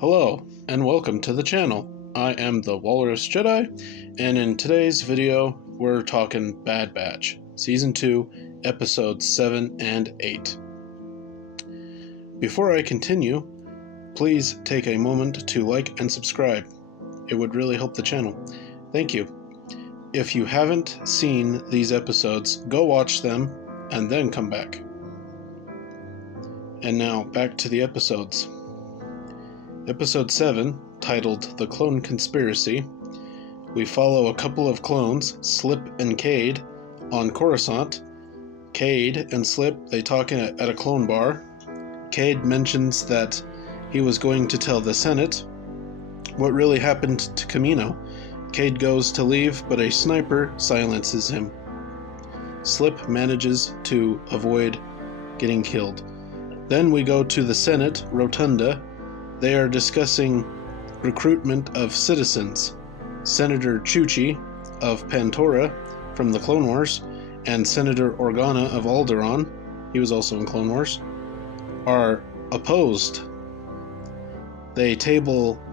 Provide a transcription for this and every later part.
Hello, and welcome to the channel. I am the Walrus Jedi, and in today's video, we're talking Bad Batch, Season 2, Episodes 7 and 8. Before I continue, please take a moment to like and subscribe. It would really help the channel. Thank you. If you haven't seen these episodes, go watch them, and then come back. And now, back to the episodes. Episode 7, titled The Clone Conspiracy, we follow a couple of clones, Slip and Cade, on Coruscant. Cade and Slip, they talk at a clone bar. Cade mentions that he was going to tell the Senate what really happened to Kamino. Cade goes to leave, but a sniper silences him. Slip manages to avoid getting killed. Then we go to the Senate Rotunda. They are discussing recruitment of citizens. Senator Chuchi of Pantora from the Clone Wars and Senator Organa of Alderaan, he was also in Clone Wars, are opposed. They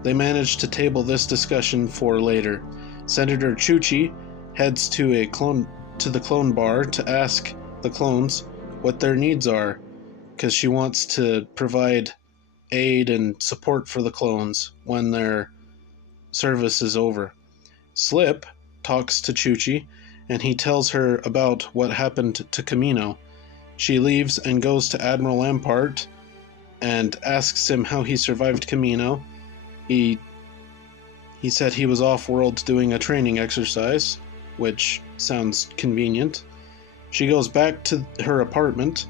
manage to table this discussion for later. Senator Chuchi heads to the clone bar to ask the clones what their needs are, because she wants to provide aid and support for the clones when their service is over. Slip talks to Chuchi, and he tells her about what happened to Kamino. She leaves and goes to Admiral Lampart and asks him how he survived Kamino. He said he was off-world doing a training exercise, which sounds convenient. She goes back to her apartment.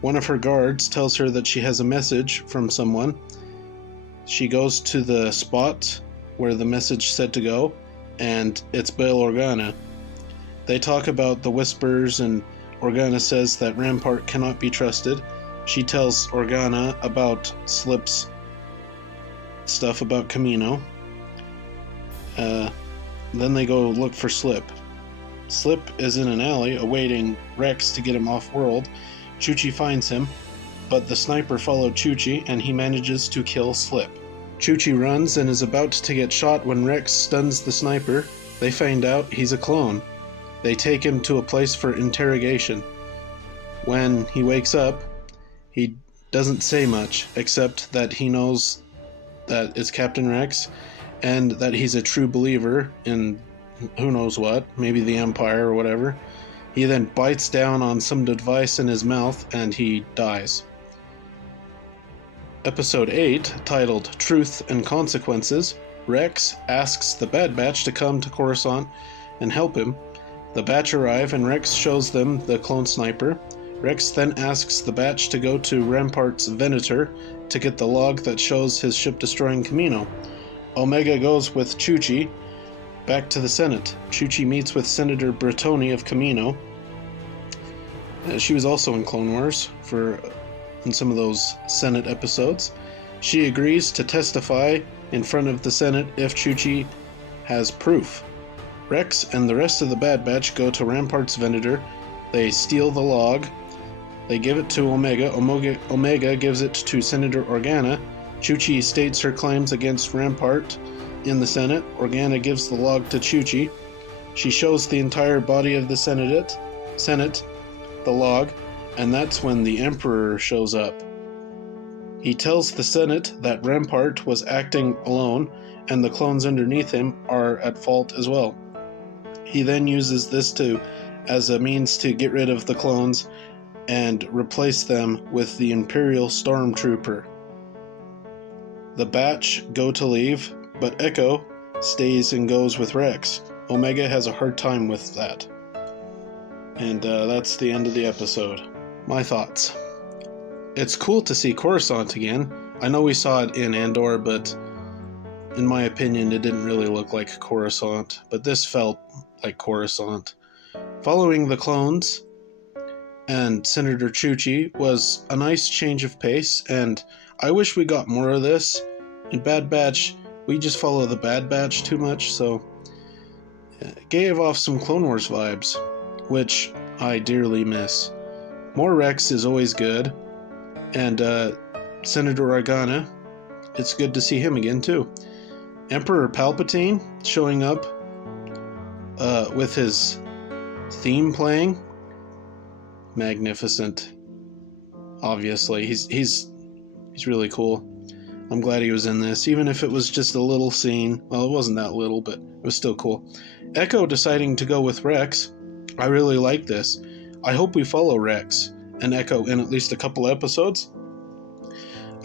One of her guards tells her that she has a message from someone. She goes to the spot where the message said to go, and it's Bail Organa. They talk about the whispers, and Organa says that Rampart cannot be trusted. She tells Organa about Slip's stuff about Kamino. Then they go look for Slip. Slip is in an alley awaiting Rex to get him off-world. Chuchi finds him, but the sniper followed Chuchi and he manages to kill Slip. Chuchi runs and is about to get shot when Rex stuns the sniper. They find out he's a clone. They take him to a place for interrogation. When he wakes up, he doesn't say much, except that he knows that it's Captain Rex and that he's a true believer in who knows what, maybe the Empire or whatever. He then bites down on some device in his mouth and he dies. Episode 8, titled Truth and Consequences, Rex asks the Bad Batch to come to Coruscant and help him. The Batch arrive and Rex shows them the clone sniper. Rex then asks the Batch to go to Rampart's Venator to get the log that shows his ship destroying Kamino. Omega goes with Chuchi back to the Senate. Chuchi meets with Senator Bertoni of Kamino. She was also in Clone Wars in some of those Senate episodes. She agrees to testify in front of the Senate if Chuchi has proof. Rex and the rest of the Bad Batch go to Rampart's Venator. They steal the log. They give it to Omega. Omega gives it to Senator Organa. Chuchi states her claims against Rampart in the Senate. Organa gives the log to Chuchi. She shows the entire body of the Senate the log, and that's when the Emperor shows up. He tells the Senate that Rampart was acting alone, and the clones underneath him are at fault as well. He then uses this as a means to get rid of the clones and replace them with the Imperial Stormtrooper. The Batch go to leave, but Echo stays and goes with Rex. Omega has a hard time with that. And that's the end of the episode. My thoughts. It's cool to see Coruscant again. I know we saw it in Andor, but in my opinion, it didn't really look like Coruscant. But this felt like Coruscant. Following the clones and Senator Chuchi was a nice change of pace, and I wish we got more of this. In Bad Batch, we just follow the Bad Batch too much, so it gave off some Clone Wars vibes, which I dearly miss. More Rex is always good, and Senator Organa, it's good to see him again too. Emperor Palpatine showing up with his theme playing. Magnificent. Obviously, he's really cool. I'm glad he was in this, even if it was just a little scene. Well, it wasn't that little, but it was still cool. Echo deciding to go with Rex. I really like this. I hope we follow Rex and Echo in at least a couple episodes.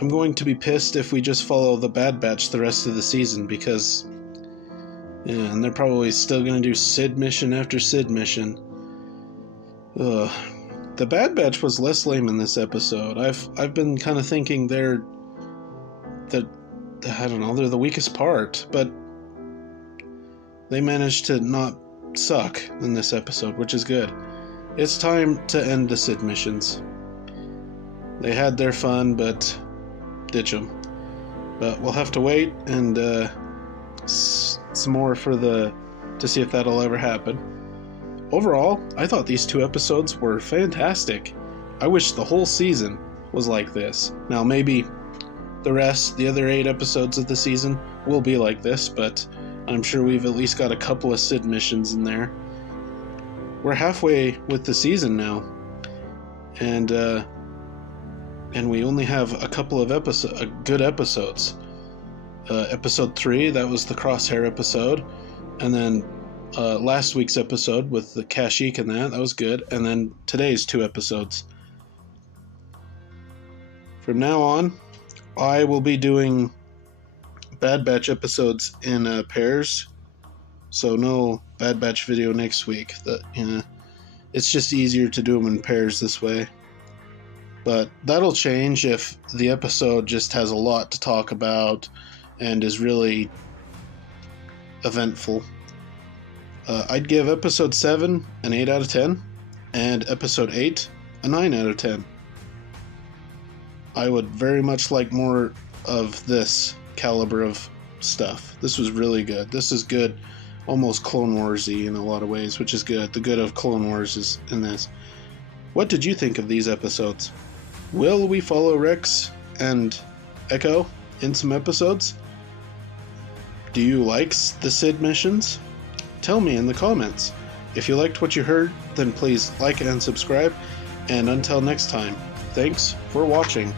I'm going to be pissed if we just follow the Bad Batch the rest of the season, because and they're probably still going to do Sid mission after Sid mission. Ugh. The Bad Batch was less lame in this episode. I've been kind of thinking they're the weakest part, but they managed to not suck in this episode, which is good. It's time to end the Sid missions. They had their fun, but ditch them. But we'll have to wait and some more to see if that'll ever happen. Overall, I thought these 2 episodes were fantastic. I wish the whole season was like this. Now maybe the other 8 episodes of the season will be like this, but I'm sure we've at least got a couple of Sid missions in there. We're halfway with the season now, and we only have a couple of good episodes. Episode 3, that was the Crosshair episode, and then last week's episode with the Kashyyyk and that was good, and then today's 2 episodes. From now on, I will be doing Bad Batch episodes in pairs, so no Bad Batch video next week. It's just easier to do them in pairs this way. But that'll change if the episode just has a lot to talk about and is really eventful. I'd give episode 7 an 8 out of 10, and episode 8 a 9 out of 10. I would very much like more of this caliber of stuff. This was really good. This is good, almost Clone Wars-y in a lot of ways, which is good. The good of Clone Wars is in this. What did you think of these episodes? Will we follow Rex and Echo in some episodes? Do you like the Sid missions? Tell me in the comments. If you liked what you heard, then please like and subscribe. And until next time, thanks for watching.